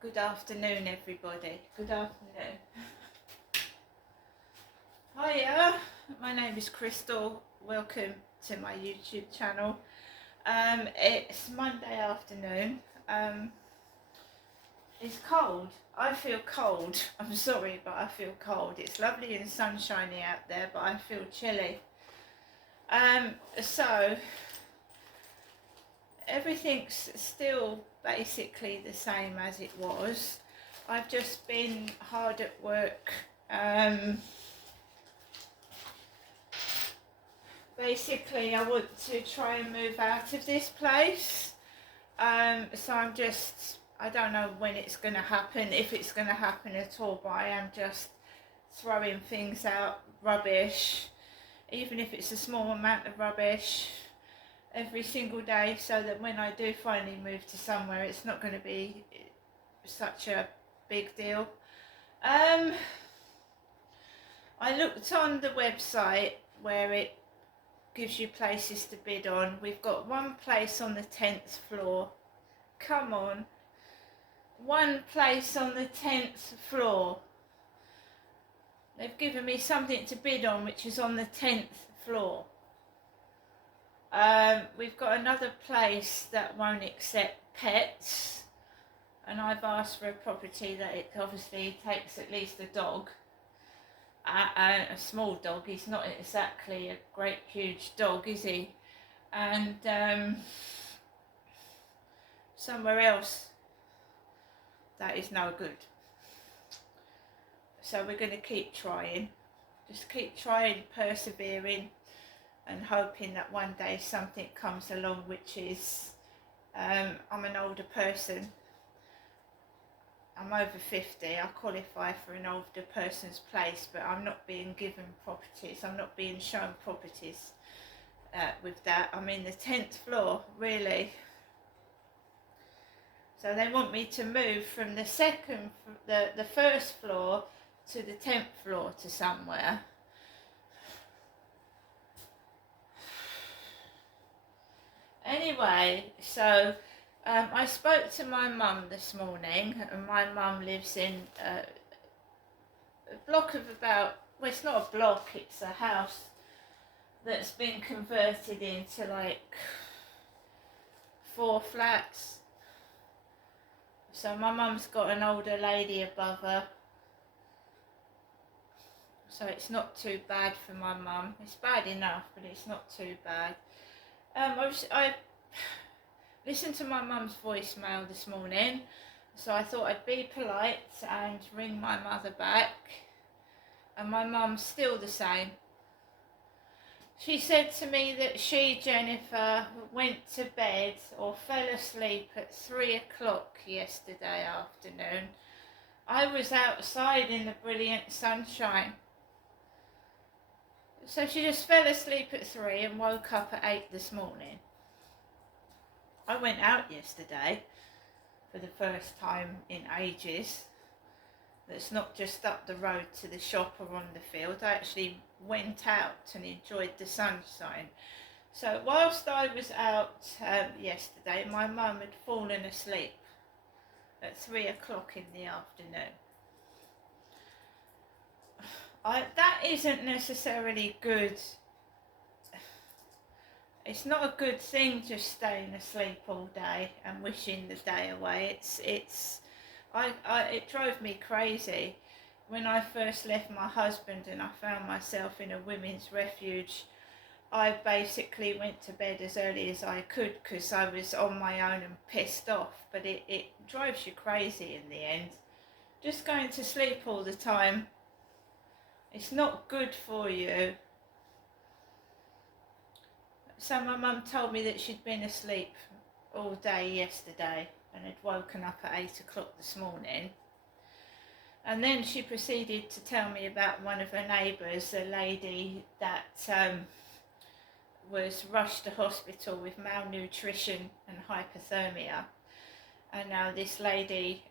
Good afternoon, everybody. Good afternoon. Hiya, my name is Crystal. Welcome to my YouTube channel. It's Monday afternoon. It's cold. I feel cold. I'm sorry, but I feel cold. It's lovely and sunshiny out there, but I feel chilly. So everything's still basically the same as it was. I've just been hard at work. Basically, I want to try and move out of this place. So I don't know when it's going to happen, if it's going to happen at all, but I am just throwing things out, rubbish, even if it's a small amount of rubbish, every single day, so that when I do finally move to somewhere, it's not going to be such a big deal. I looked on the website where it gives you places to bid on. We've got one place on the 10th floor. Come on. One place on the 10th floor. They've given me something to bid on which is on the 10th floor. We've got another place that won't accept pets, and I've asked for a property that it obviously takes at least a dog, a small dog. He's not exactly a great huge dog, is he? And somewhere else that is no good. So we're going to keep trying, just keep trying, persevering, and hoping that one day something comes along which is, I'm an older person, I'm over 50, I qualify for an older person's place, but I'm not being given properties, I'm not being shown properties with that. I'm in the 10th floor, really. So they want me to move from the first floor to the 10th floor to somewhere. Anyway, so I spoke to my mum this morning, and my mum lives in a block of about, well, it's not a block, it's a house that's been converted into like 4 flats. So my mum's got an older lady above her, so it's not too bad for my mum. It's bad enough, but it's not too bad. I listened to my mum's voicemail this morning, so I thought I'd be polite and ring my mother back, and my mum's still the same. She said to me that she, Jennifer, went to bed or fell asleep at 3 o'clock yesterday afternoon. I was outside in the brilliant sunshine. So she just fell asleep at 3 and woke up at 8 this morning. I went out yesterday for the first time in ages. That's not just up the road to the shop or on the field. I actually went out and enjoyed the sunshine. So whilst I was out yesterday, my mum had fallen asleep at 3 o'clock in the afternoon. That isn't necessarily good. It's not a good thing just staying asleep all day and wishing the day away. It drove me crazy. When I first left my husband and I found myself in a women's refuge, I basically went to bed as early as I could because I was on my own and pissed off. But it drives you crazy in the end. Just going to sleep all the time, it's not good for you. So my mum told me that she'd been asleep all day yesterday and had woken up at 8 o'clock this morning. And then she proceeded to tell me about one of her neighbours, a lady that was rushed to hospital with malnutrition and hypothermia. And now this lady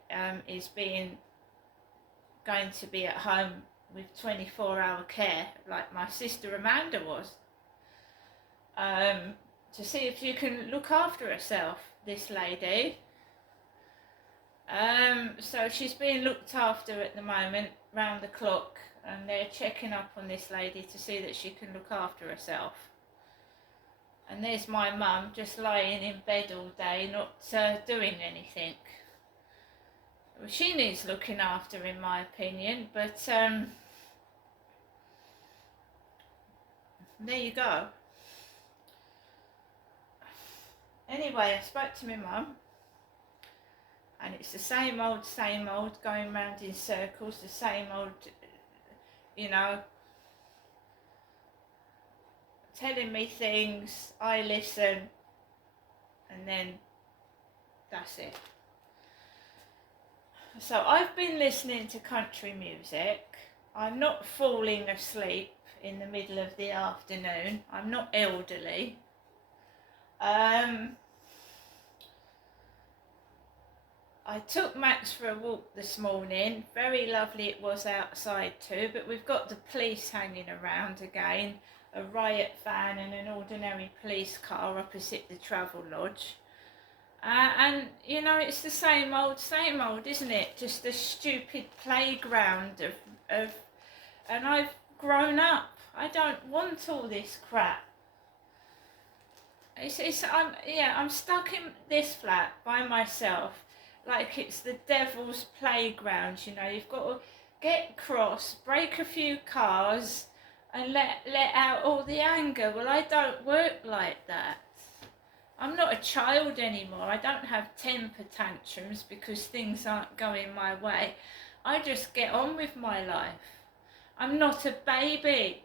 is going to be at home with 24-hour care, like my sister Amanda was, to see if you can look after herself, this lady. So she's being looked after at the moment, round the clock, and they're checking up on this lady to see that she can look after herself. And there's my mum just lying in bed all day, not doing anything. Well, she needs looking after, in my opinion, but there you go. Anyway, I spoke to my mum, and it's the same old, going round in circles, the same old, you know, telling me things, I listen, and then that's it. So I've been listening to country music. I'm not falling asleep in the middle of the afternoon. I'm not elderly. I took Max for a walk this morning. Very lovely it was outside too, but we've got the police hanging around again. A riot van and an ordinary police car opposite the Travel Lodge. And, you know, it's the same old, isn't it? Just a stupid playground of and I've grown up. I don't want all this crap. I'm stuck in this flat by myself, like it's the devil's playground, you know. You've got to get cross, break a few cars, and let out all the anger. Well, I don't work like that. I'm not a child anymore. I don't have temper tantrums because things aren't going my way. I just get on with my life. I'm not a baby.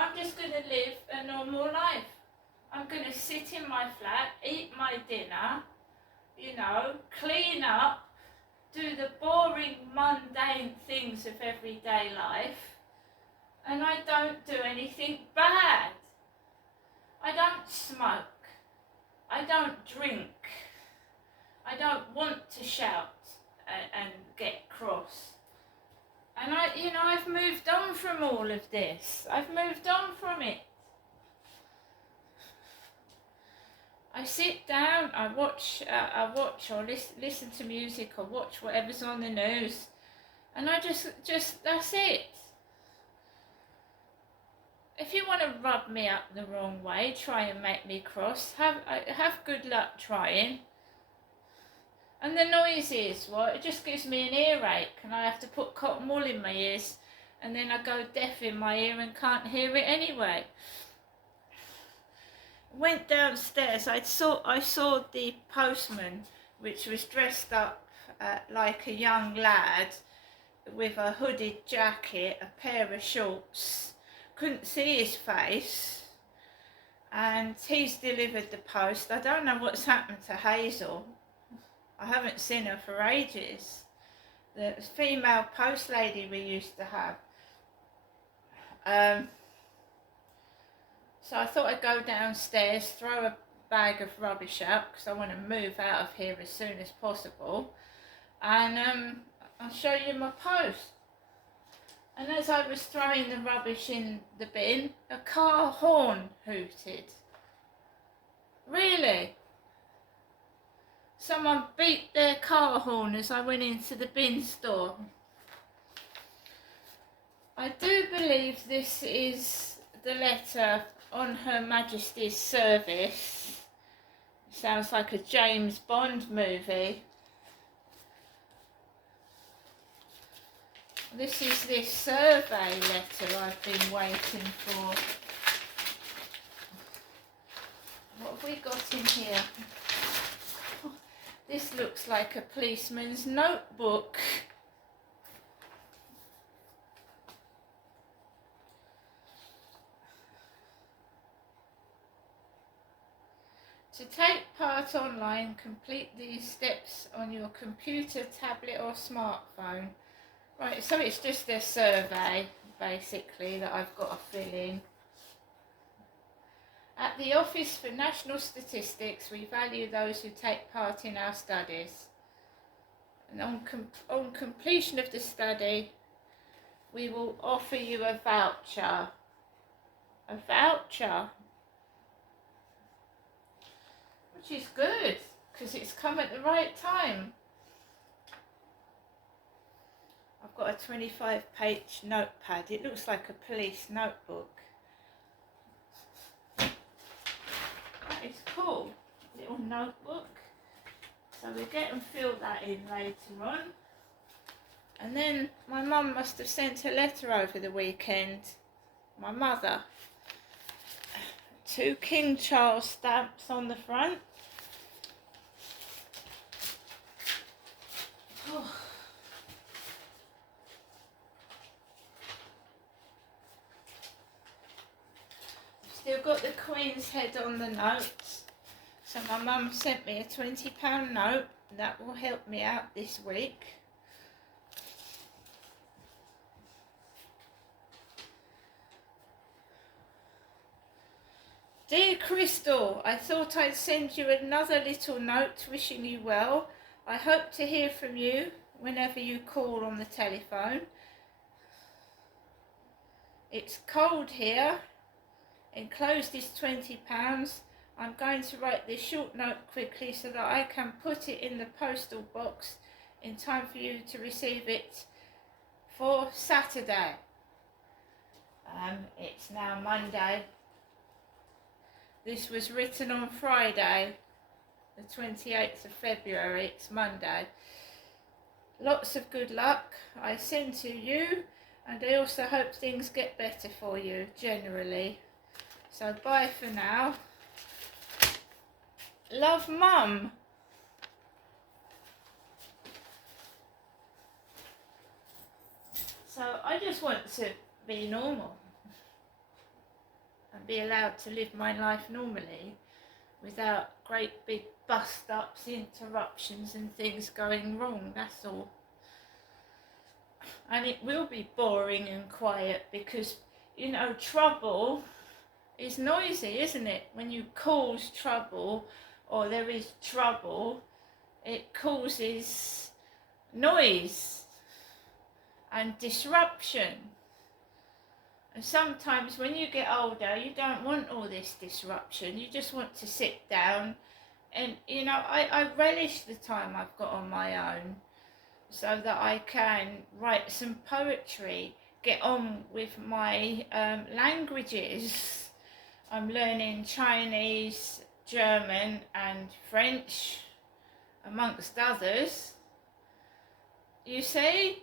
I'm just going to live a normal life. I'm going to sit in my flat, eat my dinner, clean up, do the boring, mundane things of everyday life, and I don't do anything bad. I don't smoke. I don't drink. I don't want to shout and get cross. And I've moved on from all of this. I've moved on from it. I sit down, I watch or listen to music or watch whatever's on the news, and I just that's it. If you want to rub me up the wrong way, try and make me cross, have good luck trying. And the noise is, it just gives me an earache, and I have to put cotton wool in my ears, and then I go deaf in my ear and can't hear it anyway. Went downstairs, I saw the postman, which was dressed up like a young lad, with a hooded jacket, a pair of shorts. Couldn't see his face, and he's delivered the post. I don't know what's happened to Hazel. I haven't seen her for ages. The female post lady we used to have. So I thought I'd go downstairs, throw a bag of rubbish out, because I want to move out of here as soon as possible. And I'll show you my post. And as I was throwing the rubbish in the bin, a car horn hooted. Really? Someone beeped their car horn as I went into the bin store. I do believe this is the letter on Her Majesty's service. It sounds like a James Bond movie. This is this survey letter I've been waiting for. What have we got in here? Oh, this looks like a policeman's notebook. To take part online, complete these steps on your computer, tablet or smartphone. Right, so it's just a survey, basically, that I've got to fill in. At the Office for National Statistics, we value those who take part in our studies. And on completion of the study, we will offer you a voucher. A voucher? which is good because it's come at the right time. I've got a 25-page notepad. It looks like a police notebook. That is cool. Little notebook. So we'll get and fill that in later on. And then my mum must have sent a letter over the weekend. My mother. 2 King Charles stamps on the front. Oh. Still got the Queen's head on the notes. So my mum sent me a £20 note. That will help me out this week. Dear Crystal, I thought I'd send you another little note wishing you well. I hope to hear from you whenever you call on the telephone. It's cold here. Enclosed is £20. I'm going to write this short note quickly so that I can put it in the postal box in time for you to receive it for Saturday. It's now Monday. This was written on Friday, the 28th of February. It's Monday. Lots of good luck I send to you, and I also hope things get better for you generally. So bye for now. Love, Mum. So I just want to be normal and be allowed to live my life normally without great big bust-ups, interruptions and things going wrong, that's all. And it will be boring and quiet because, you know, trouble is noisy, isn't it? When you cause trouble or there is trouble, it causes noise and disruption. And sometimes when you get older, you don't want all this disruption. You just want to sit down and, you know, I relish the time I've got on my own so that I can write some poetry, get on with my languages. I'm learning Chinese, German and French, amongst others. You see?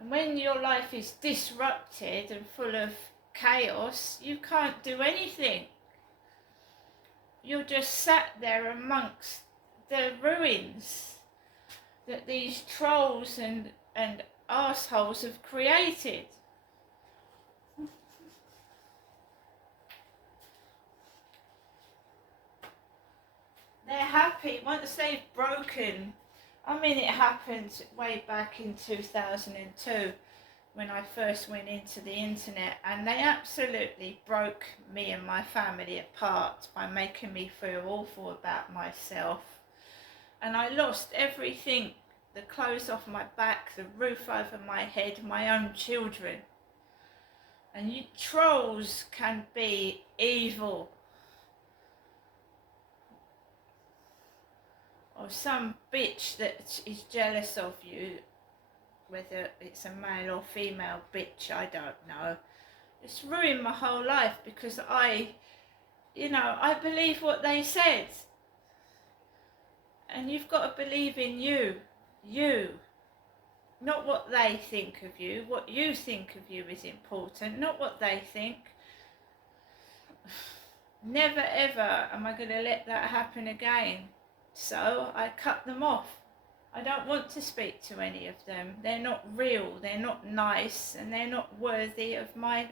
And when your life is disrupted and full of chaos, you can't do anything. You're just sat there amongst the ruins that these trolls and arseholes have created. They're happy once they've broken. I mean, it happened way back in 2002 when I first went into the internet, and they absolutely broke me and my family apart by making me feel awful about myself. And I lost everything, the clothes off my back, the roof over my head, my own children. And you trolls can be evil. Or some bitch that is jealous of you, whether it's a male or female bitch, I don't know. It's ruined my whole life because I believe what they said. And you've got to believe in you. Not what they think of you. What you think of you is important, not what they think. Never ever am I going to let that happen again. So I cut them off. I don't want to speak to any of them. They're not real, they're not nice, and they're not worthy of my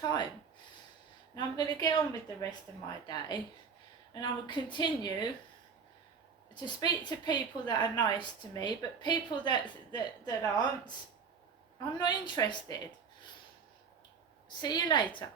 time. And I'm going to get on with the rest of my day, and I will continue to speak to people that are nice to me, but people that aren't, I'm not interested. See you later.